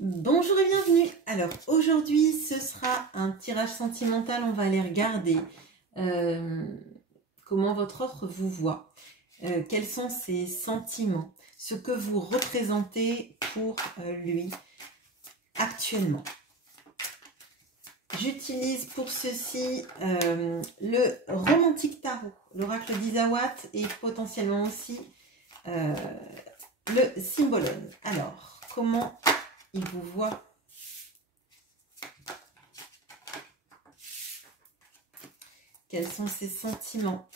Bonjour et bienvenue. Alors aujourd'hui ce sera un tirage sentimental, on va aller regarder comment votre autre vous voit, quels sont ses sentiments, ce que vous représentez pour lui actuellement. J'utilise pour ceci le Romantique Tarot, l'oracle d'Isawat et potentiellement aussi le Symbolone. Alors, comment il vous voit? Quels sont ses sentiments?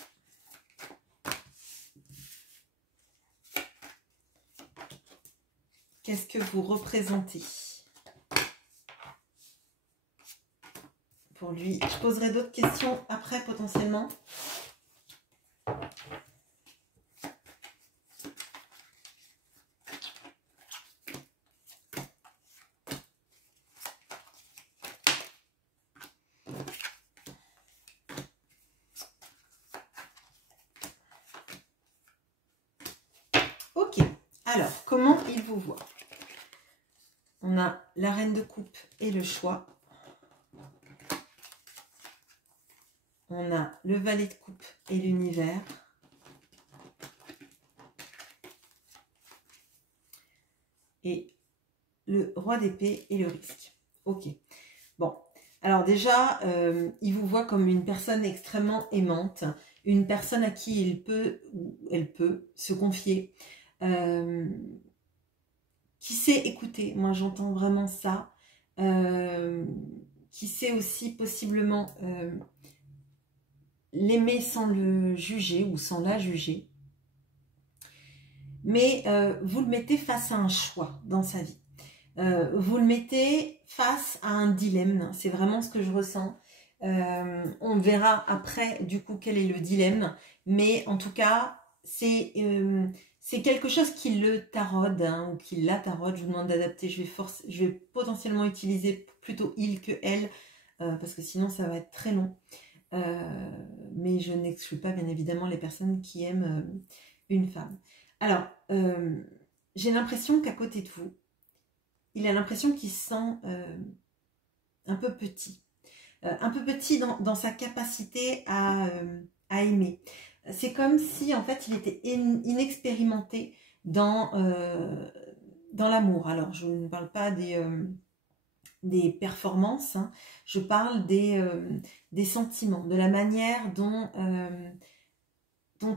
Qu'est-ce que vous représentez pour lui? Je poserai d'autres questions après potentiellement. Ok, alors comment il vous voit? On a la reine de coupe et le choix. On a le valet de coupe et l'univers. Et le roi d'épée et le risque. Ok. Bon. Alors déjà, il vous voit comme une personne extrêmement aimante. Une personne à qui il peut ou elle peut se confier. Qui sait écouter. Moi, j'entends vraiment ça. Qui sait aussi possiblement l'aimer sans le juger ou sans la juger. Mais vous le mettez face à un choix dans sa vie. Vous le mettez face à un dilemme. C'est vraiment ce que je ressens. On verra après du coup quel est le dilemme. Mais en tout cas, c'est quelque chose qui le taraude ou qui la taraude. Je vous demande d'adapter. Je vais potentiellement utiliser plutôt il que elle. Parce que sinon ça va être très long. Mais je n'exclus pas bien évidemment les personnes qui aiment une femme. Alors, j'ai l'impression qu'à côté de vous, il a l'impression qu'il se sent un peu petit. Un peu petit dans sa capacité à aimer. C'est comme si en fait il était inexpérimenté dans l'amour. Alors, je ne parle pas des performances, hein. Je parle des sentiments, de la manière dont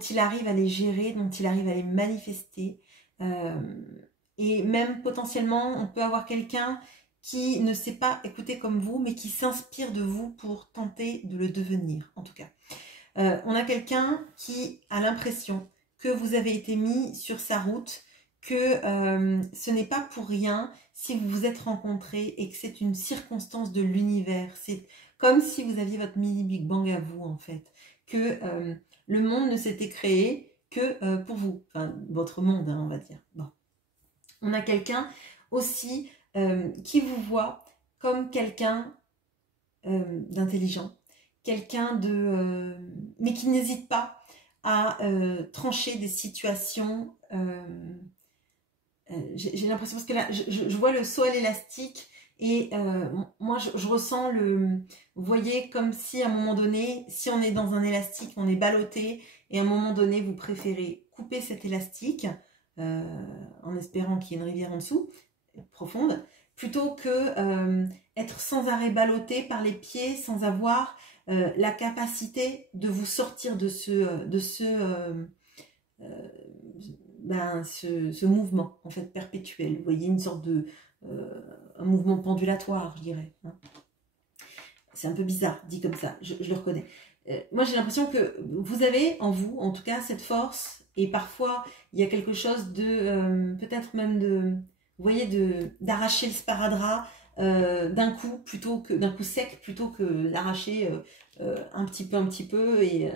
il arrive à les gérer, dont il arrive à les manifester. Et même potentiellement, on peut avoir quelqu'un qui ne sait pas écouter comme vous, mais qui s'inspire de vous pour tenter de le devenir, en tout cas. On a quelqu'un qui a l'impression que vous avez été mis sur sa route, que ce n'est pas pour rien si vous vous êtes rencontrés et que c'est une circonstance de l'univers. C'est comme si vous aviez votre mini Big Bang à vous, en fait. Que le monde ne s'était créé que pour vous. Enfin, votre monde, hein, on va dire. Bon. On a quelqu'un aussi qui vous voit comme quelqu'un d'intelligent, quelqu'un mais qui n'hésite pas à trancher des situations. J'ai l'impression, parce que là, je vois le saut à l'élastique et moi, je ressens vous voyez, comme si à un moment donné, si on est dans un élastique, on est ballotté et à un moment donné, vous préférez couper cet élastique en espérant qu'il y ait une rivière en dessous, profonde, plutôt que être sans arrêt ballotté par les pieds sans avoir la capacité de vous sortir de ce mouvement en fait perpétuel. Vous voyez, une sorte de un mouvement pendulatoire, je dirais, hein. C'est un peu bizarre dit comme ça, je le reconnais. Moi j'ai l'impression que vous avez en vous en tout cas cette force, et parfois il y a quelque chose de peut-être même vous voyez, d'arracher le sparadrap d'un coup sec, plutôt que l'arracher un petit peu et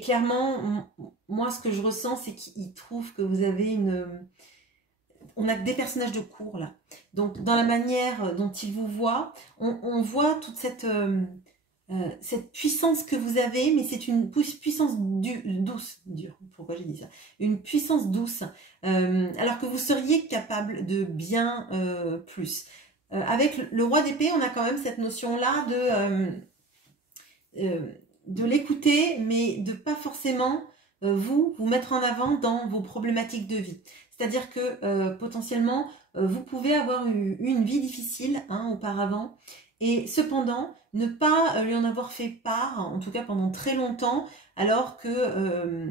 clairement, moi ce que je ressens, c'est qu'il trouve que vous avez on a des personnages de cours là. Donc dans la manière dont il vous voit, on voit toute cette cette puissance que vous avez, mais c'est une puissance douce, dure, pourquoi j'ai dit ça, une puissance douce, alors que vous seriez capable de bien plus. Avec le roi d'épée, on a quand même cette notion-là de l'écouter, mais de pas forcément vous mettre en avant dans vos problématiques de vie. C'est-à-dire que potentiellement, vous pouvez avoir eu une vie difficile auparavant, et cependant, ne pas lui en avoir fait part, en tout cas pendant très longtemps, alors que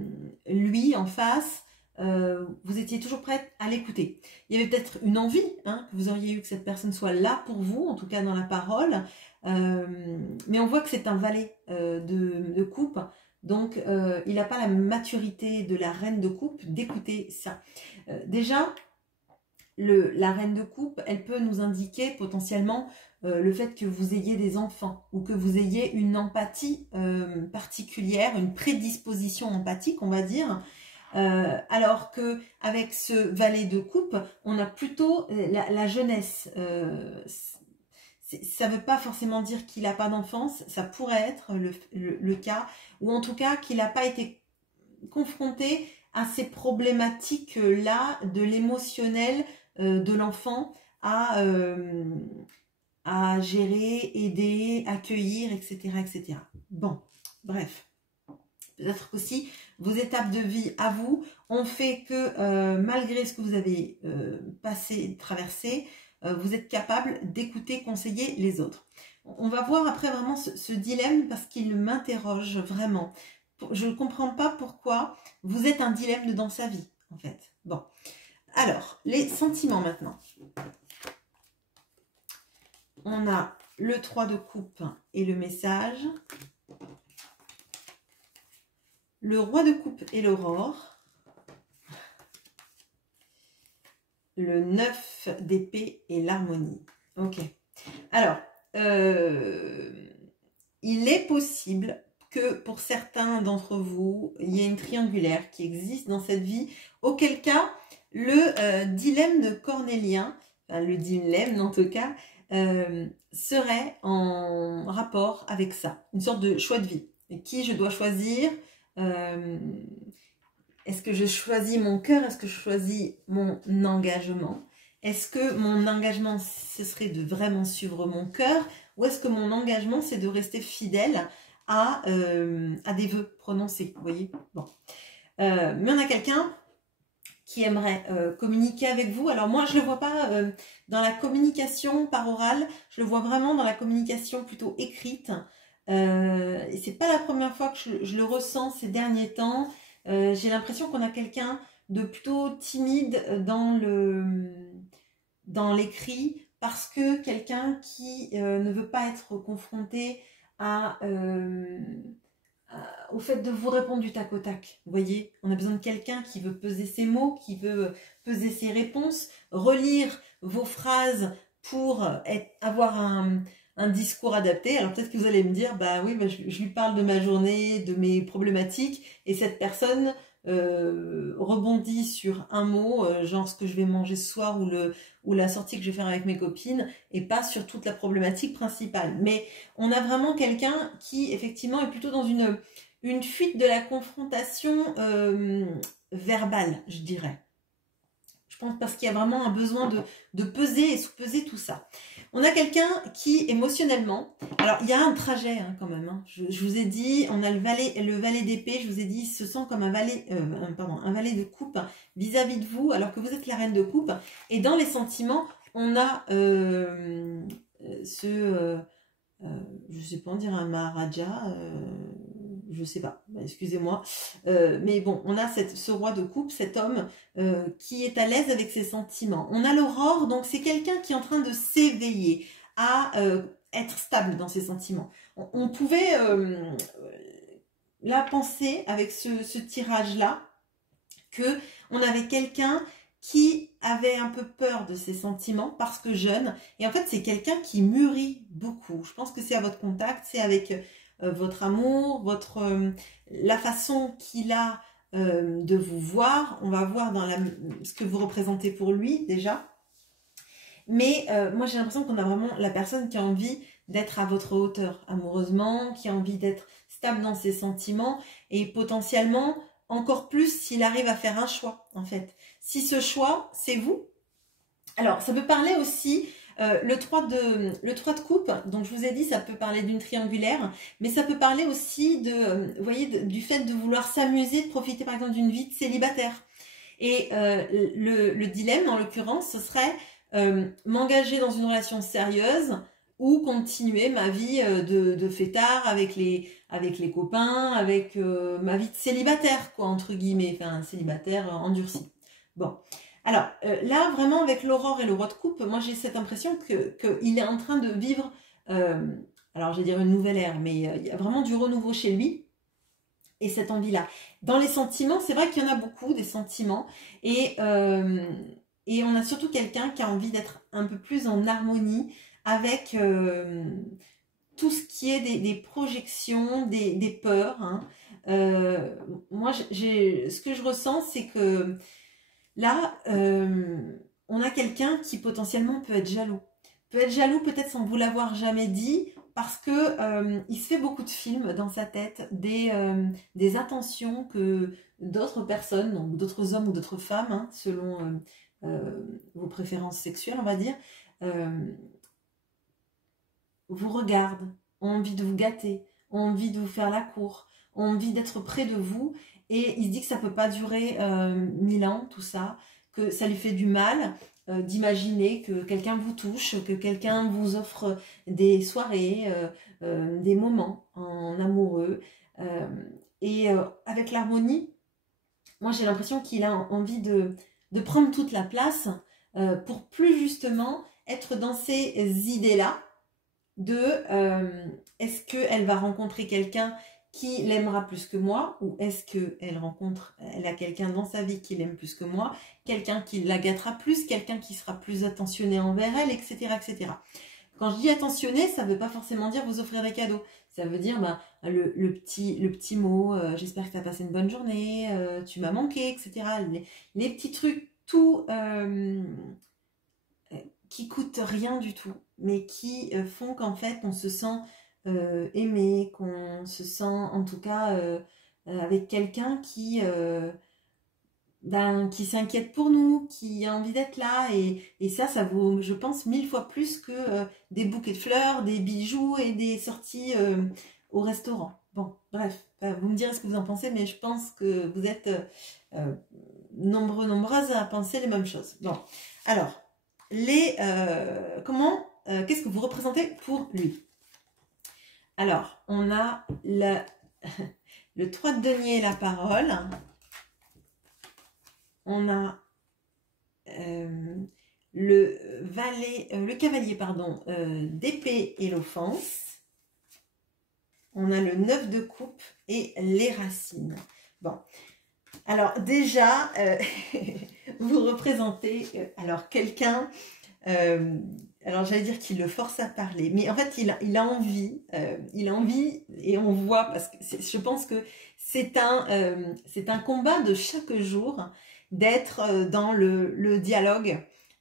lui, en face, vous étiez toujours prête à l'écouter. Il y avait peut-être une envie que vous auriez eu que cette personne soit là pour vous, en tout cas dans la parole, mais on voit que c'est un valet de coupe, donc il n'a pas la maturité de la reine de coupe d'écouter ça. Déjà, la reine de coupe, elle peut nous indiquer potentiellement le fait que vous ayez des enfants ou que vous ayez une empathie particulière, une prédisposition empathique, on va dire. Alors que avec ce valet de coupe, on a plutôt la jeunesse. Ça ne veut pas forcément dire qu'il n'a pas d'enfance, ça pourrait être le cas, ou en tout cas qu'il n'a pas été confronté à ces problématiques-là de l'émotionnel de l'enfant à gérer, aider, accueillir, etc., etc. Bon, bref. Peut-être qu'aussi, vos étapes de vie à vous ont fait que malgré ce que vous avez traversé, vous êtes capable d'écouter, conseiller les autres. On va voir après vraiment ce dilemme parce qu'il m'interroge vraiment. Je ne comprends pas pourquoi vous êtes un dilemme dans sa vie, en fait. Bon, alors, les sentiments maintenant. On a le 3 de coupe et le message. Le roi de coupe et l'aurore. Le 9 d'épée et l'harmonie. Ok. Alors, il est possible que pour certains d'entre vous, il y ait une triangulaire qui existe dans cette vie, auquel cas, le dilemme de Cornélien, enfin, le dilemme en tout cas, serait en rapport avec ça, une sorte de choix de vie. Et qui je dois choisir? Est-ce que je choisis mon cœur? Est-ce que je choisis mon engagement? Est-ce que mon engagement, ce serait de vraiment suivre mon cœur? Ou est-ce que mon engagement, c'est de rester fidèle à des vœux prononcés? Vous voyez, bon. Mais on a quelqu'un qui aimerait communiquer avec vous. Alors moi, je ne le vois pas dans la communication par oral. Je le vois vraiment dans la communication plutôt écrite. Et c'est pas la première fois que je le ressens ces derniers temps. J'ai l'impression qu'on a quelqu'un de plutôt timide dans l'écrit, parce que quelqu'un qui ne veut pas être confronté au fait de vous répondre du tac au tac. Vous voyez, on a besoin de quelqu'un qui veut peser ses mots, qui veut peser ses réponses, relire vos phrases pour avoir un discours adapté. Alors peut-être que vous allez me dire, bah oui, bah, je lui parle de ma journée, de mes problématiques, et cette personne rebondit sur un mot, genre ce que je vais manger ce soir ou la sortie que je vais faire avec mes copines, et pas sur toute la problématique principale. Mais on a vraiment quelqu'un qui effectivement est plutôt dans une fuite de la confrontation verbale, je dirais. Je pense parce qu'il y a vraiment un besoin de peser et sous-peser tout ça. On a quelqu'un qui, émotionnellement... Alors, il y a un trajet quand même. Je vous ai dit, on a le valet d'épée, je vous ai dit, il se sent comme un valet de coupe vis-à-vis de vous, alors que vous êtes la reine de coupe. Et dans les sentiments, on a je sais pas, on dirait un Maharaja... je sais pas, excusez-moi, mais bon, on a ce roi de coupe, cet homme qui est à l'aise avec ses sentiments. On a l'aurore, donc c'est quelqu'un qui est en train de s'éveiller à être stable dans ses sentiments. On pouvait là penser avec ce tirage-là que on avait quelqu'un qui avait un peu peur de ses sentiments parce que jeune, et en fait c'est quelqu'un qui mûrit beaucoup. Je pense que c'est à votre contact, c'est avec votre amour, la façon qu'il a de vous voir. On va voir dans ce que vous représentez pour lui déjà. Mais moi j'ai l'impression qu'on a vraiment la personne qui a envie d'être à votre hauteur amoureusement, qui a envie d'être stable dans ses sentiments et potentiellement encore plus s'il arrive à faire un choix en fait. Si ce choix, c'est vous. Alors, ça peut parler aussi, le 3 de coupe, donc je vous ai dit, ça peut parler d'une triangulaire, mais ça peut parler aussi de, vous voyez, du fait de vouloir s'amuser, de profiter par exemple d'une vie de célibataire. Et le dilemme, en l'occurrence, ce serait m'engager dans une relation sérieuse ou continuer ma vie de fêtard avec les copains, avec ma vie de célibataire, quoi, entre guillemets, enfin, célibataire endurci. Bon. Alors, là, vraiment, avec l'aurore et le roi de coupe, moi, j'ai cette impression qu'il est en train de vivre, alors, je vais dire une nouvelle ère, mais il y a vraiment du renouveau chez lui et cette envie-là. Dans les sentiments, c'est vrai qu'il y en a beaucoup, des sentiments, et on a surtout quelqu'un qui a envie d'être un peu plus en harmonie avec tout ce qui est des projections, des peurs. Hein. Moi, ce que je ressens, c'est que là, on a quelqu'un qui potentiellement peut être jaloux. Peut être jaloux peut-être sans vous l'avoir jamais dit, parce que il se fait beaucoup de films dans sa tête, des intentions que d'autres personnes, donc d'autres hommes ou d'autres femmes, hein, selon vos préférences sexuelles, on va dire, vous regardent, ont envie de vous gâter, ont envie de vous faire la cour, ont envie d'être près de vous, et il se dit que ça peut pas durer 1000 ans, tout ça, que ça lui fait du mal d'imaginer que quelqu'un vous touche, que quelqu'un vous offre des soirées, des moments en amoureux. Et avec l'harmonie, moi j'ai l'impression qu'il a envie de prendre toute la place pour plus justement être dans ces idées-là de est-ce qu'elle va rencontrer quelqu'un qui l'aimera plus que moi, ou est-ce qu'elle a quelqu'un dans sa vie qui l'aime plus que moi, quelqu'un qui la gâtera plus, quelqu'un qui sera plus attentionné envers elle, etc., etc. Quand je dis attentionné, ça ne veut pas forcément dire vous offrir des cadeaux. Ça veut dire le petit mot, j'espère que tu as passé une bonne journée, tu m'as manqué, etc. Les petits trucs, tout qui coûtent rien du tout, mais qui font qu'en fait on se sent aimé, qu'on se sent en tout cas avec quelqu'un qui s'inquiète pour nous, qui a envie d'être là, et ça vaut, je pense, 1000 fois plus que des bouquets de fleurs, des bijoux et des sorties au restaurant. Bon, bref, vous me direz ce que vous en pensez, mais je pense que vous êtes nombreuses à penser les mêmes choses. Bon, alors, qu'est-ce que vous représentez pour lui? Alors, on a le 3 de denier et la parole. On a le cavalier, pardon, d'épée et l'offense. On a le 9 de coupe et les racines. Bon, alors déjà, vous représentez alors quelqu'un... alors j'allais dire qu'il le force à parler, mais en fait il a envie, et on voit, parce que je pense que c'est un combat de chaque jour d'être dans le dialogue,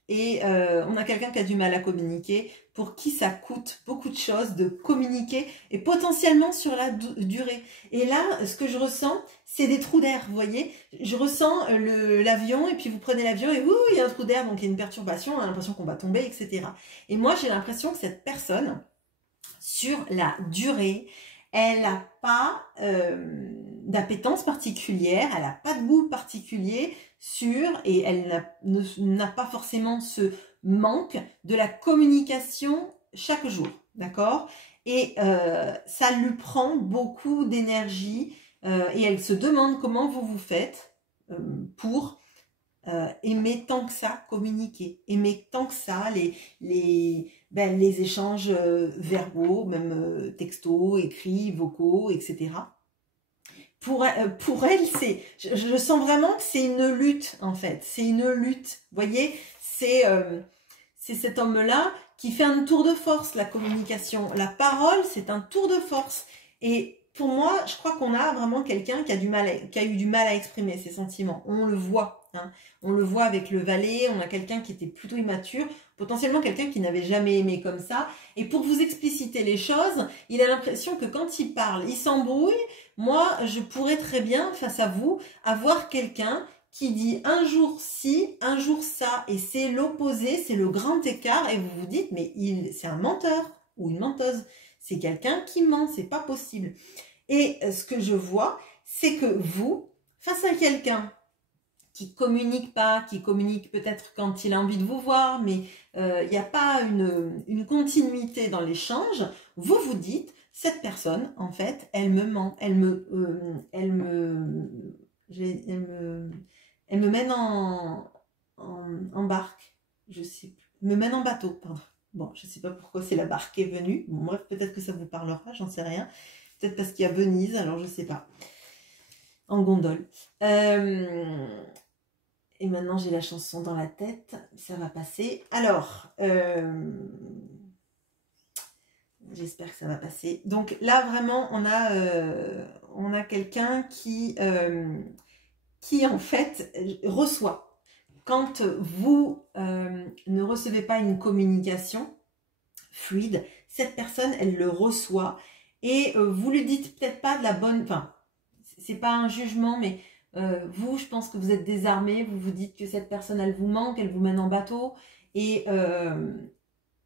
et on a quelqu'un qui a du mal à communiquer, pour qui ça coûte beaucoup de choses de communiquer, et potentiellement sur la durée. Et là, ce que je ressens, c'est des trous d'air, vous voyez. Je ressens l'avion, et puis vous prenez l'avion, et ouh, il y a un trou d'air, donc il y a une perturbation, on a l'impression qu'on va tomber, etc. Et moi, j'ai l'impression que cette personne, sur la durée, elle n'a pas d'appétence particulière, elle n'a pas de goût particulier et elle n'a pas forcément ce manque de la communication chaque jour, d'accord? Et ça lui prend beaucoup d'énergie, et elle se demande comment vous faites pour aimer tant que ça communiquer, aimer tant que ça les échanges verbaux, même textos, écrits, vocaux, etc. Pour elle, je sens vraiment que c'est une lutte, en fait. C'est une lutte. Vous voyez, c'est cet homme-là qui fait un tour de force, la communication. La parole, c'est un tour de force. Et pour moi, je crois qu'on a vraiment quelqu'un qui a eu du mal à exprimer ses sentiments. On le voit. hein. On le voit avec le valet, on a quelqu'un qui était plutôt immature, potentiellement quelqu'un qui n'avait jamais aimé comme ça. Et pour vous expliciter les choses, il a l'impression que quand il parle, il s'embrouille. Moi, je pourrais très bien, face à vous, avoir quelqu'un qui dit un jour ci, un jour ça, et c'est l'opposé, c'est le grand écart, et vous vous dites, mais c'est un menteur ou une menteuse. C'est quelqu'un qui ment, c'est pas possible. Et ce que je vois, c'est que vous, face à quelqu'un qui communique pas, qui communique peut-être quand il a envie de vous voir, mais il n'y a pas une continuité dans l'échange, vous vous dites, cette personne, en fait, elle me ment, elle me mène en barque, je sais plus, me mène en bateau, pardon. Bon, je sais pas pourquoi c'est la barque qui est venue, bon, bref, peut-être que ça vous parlera, j'en sais rien, peut-être parce qu'il y a Venise, alors je sais pas, en gondole. Et maintenant, j'ai la chanson dans la tête. Ça va passer. Alors, j'espère que ça va passer. Donc là, vraiment, on a quelqu'un qui, en fait, reçoit. Quand vous ne recevez pas une communication fluide, cette personne, elle le reçoit. Et vous lui dites peut-être pas de la bonne... Enfin, c'est pas un jugement, mais... vous, je pense que vous êtes désarmé, vous vous dites que cette personne, elle vous manque, elle vous mène en bateau, et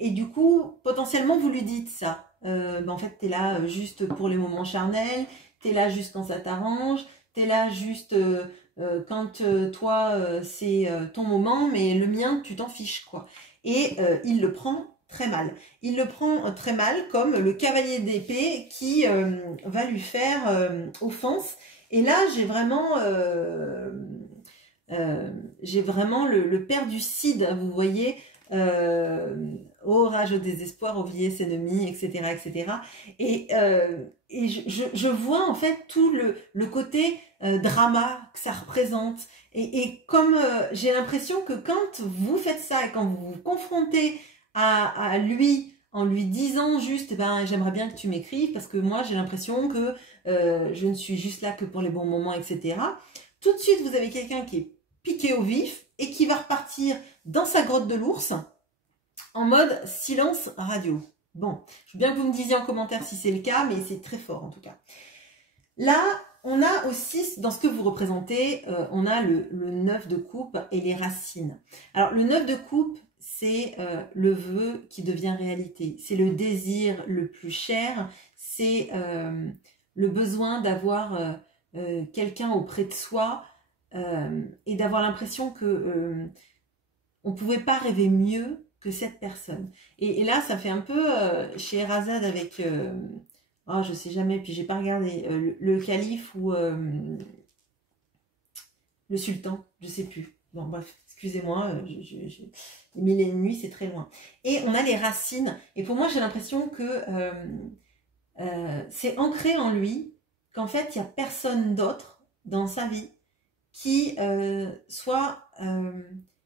du coup, potentiellement, vous lui dites ça. En fait, tu es là juste pour les moments charnels, tu es là juste quand ça t'arrange, tu es là juste quand toi, c'est ton moment, mais le mien, tu t'en fiches, quoi. Et il le prend très mal. Il le prend très mal comme le cavalier d'épée qui va lui faire offense. Et là, j'ai vraiment le père du Cid, vous voyez, ô rage, au désespoir, aux vieilles ennemis, etc., etc. Et je vois en fait tout le côté drama que ça représente. Et comme j'ai l'impression que quand vous faites ça et quand vous vous confrontez à lui en lui disant juste, ben, j'aimerais bien que tu m'écrives parce que moi j'ai l'impression que je ne suis juste là que pour les bons moments, etc. Tout de suite, vous avez quelqu'un qui est piqué au vif et qui va repartir dans sa grotte de l'ours en mode silence radio. Bon, je veux bien que vous me disiez en commentaire si c'est le cas, mais c'est très fort en tout cas. Là, on a aussi, dans ce que vous représentez, on a le 9 de coupe et les racines. Alors, le 9 de coupe, c'est le vœu qui devient réalité. C'est le désir le plus cher, c'est le besoin d'avoir quelqu'un auprès de soi et d'avoir l'impression que on ne pouvait pas rêver mieux que cette personne. Et là, ça fait un peu chez Erazade avec... oh, je sais jamais, puis j'ai pas regardé. Le calife ou le sultan, je sais plus. Bon, bref, excusez-moi, les mille et une nuits, c'est très loin. Et on a les racines. Et pour moi, j'ai l'impression que c'est ancré en lui qu'en fait, il n'y a personne d'autre dans sa vie qui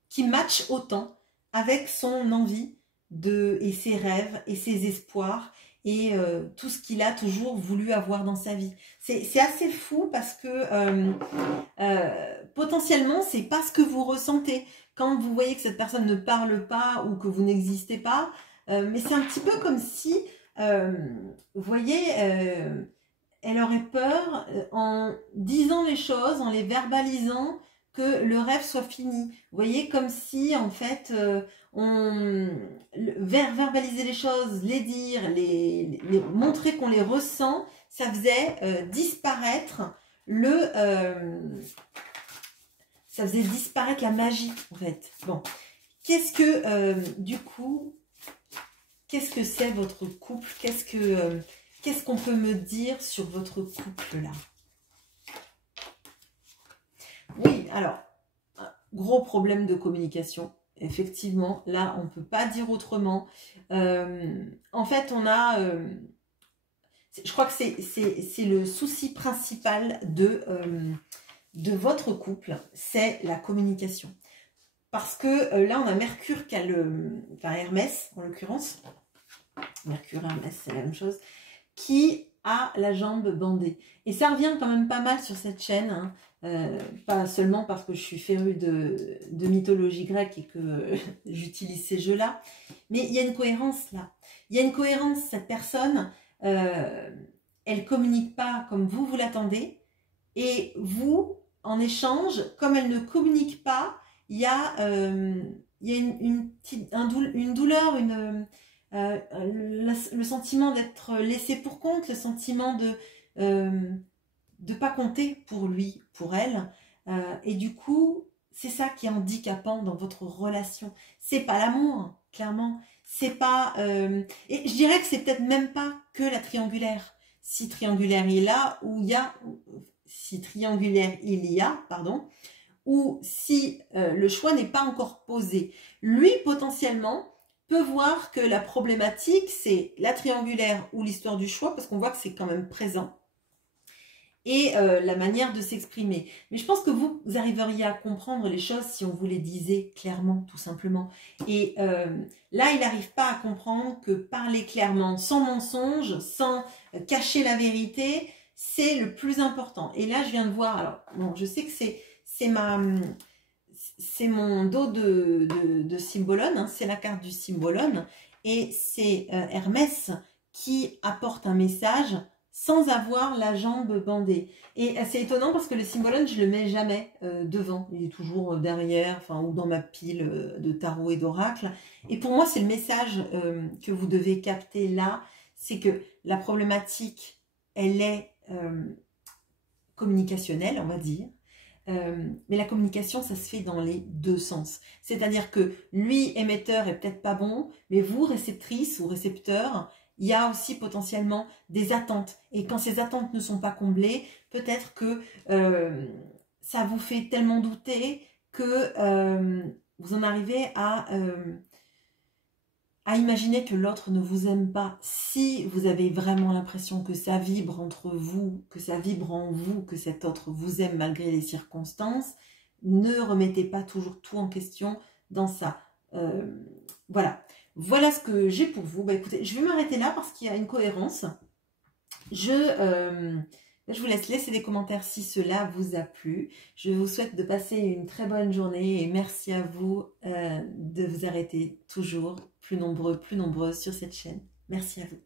qui matche autant avec son envie et ses rêves et ses espoirs et tout ce qu'il a toujours voulu avoir dans sa vie. C'est assez fou parce que potentiellement, c'est pas ce que vous ressentez. Quand vous voyez que cette personne ne parle pas ou que vous n'existez pas, mais c'est un petit peu comme si, vous voyez, elle aurait peur en disant les choses, en les verbalisant, que le rêve soit fini. Vous voyez, comme si, en fait, verbaliser les choses, les dire, les montrer qu'on les ressent, ça faisait disparaître ça faisait disparaître la magie, en fait. Bon, qu'est-ce que, du coup, qu'est-ce que c'est votre couple? Qu'est-ce qu'on peut me dire sur votre couple là? Oui, alors, gros problème de communication. Effectivement, là, on ne peut pas dire autrement. En fait, on a... je crois que c'est le souci principal de votre couple, c'est la communication. Parce que là, on a Mercure qui a enfin Hermès, en l'occurrence. Mercure, Hermès, c'est la même chose. Qui a la jambe bandée. Et ça revient quand même pas mal sur cette chaîne, hein. Pas seulement parce que je suis férue de mythologie grecque et que j'utilise ces jeux-là, mais il y a une cohérence là. Il y a une cohérence, cette personne, elle communique pas comme vous l'attendez, et vous, en échange, comme elle ne communique pas, il y a une douleur, le sentiment d'être laissé pour compte, le sentiment de pas compter pour lui, pour elle. Et du coup, c'est ça qui est handicapant dans votre relation. C'est pas l'amour, clairement. C'est pas... et je dirais que c'est peut-être même pas que la triangulaire. Si triangulaire il y a, ou il y a... Si triangulaire il y a, pardon, ou si le choix n'est pas encore posé. Lui, potentiellement, peut voir que la problématique, c'est la triangulaire ou l'histoire du choix, parce qu'on voit que c'est quand même présent, et la manière de s'exprimer. Mais je pense que vous arriveriez à comprendre les choses si on vous les disait clairement, tout simplement. Et là, il n'arrive pas à comprendre que parler clairement, sans mensonge, sans cacher la vérité, c'est le plus important. Et là, je viens de voir, alors, bon, je sais que c'est mon dos de Symbolone, hein, c'est la carte du Symbolone, et c'est Hermès qui apporte un message sans avoir la jambe bandée. Et c'est étonnant parce que le Symbolone, je le mets jamais devant, il est toujours derrière, enfin, ou dans ma pile de tarot et d'oracle. Et pour moi, c'est le message que vous devez capter là, c'est que la problématique, elle est communicationnelle, on va dire. Mais la communication, ça se fait dans les deux sens. C'est-à-dire que lui, émetteur, est peut-être pas bon, mais vous, réceptrice ou récepteur, il y a aussi potentiellement des attentes. Et quand ces attentes ne sont pas comblées, peut-être que ça vous fait tellement douter que vous en arrivez à imaginer que l'autre ne vous aime pas. Si vous avez vraiment l'impression que ça vibre entre vous, que ça vibre en vous, que cet autre vous aime malgré les circonstances, ne remettez pas toujours tout en question dans ça. Voilà. Voilà ce que j'ai pour vous. Bah, écoutez, je vais m'arrêter là parce qu'il y a une cohérence. Je vous laisser des commentaires si cela vous a plu. Je vous souhaite de passer une très bonne journée et merci à vous de vous arrêter toujours plus nombreux, plus nombreuses sur cette chaîne. Merci à vous.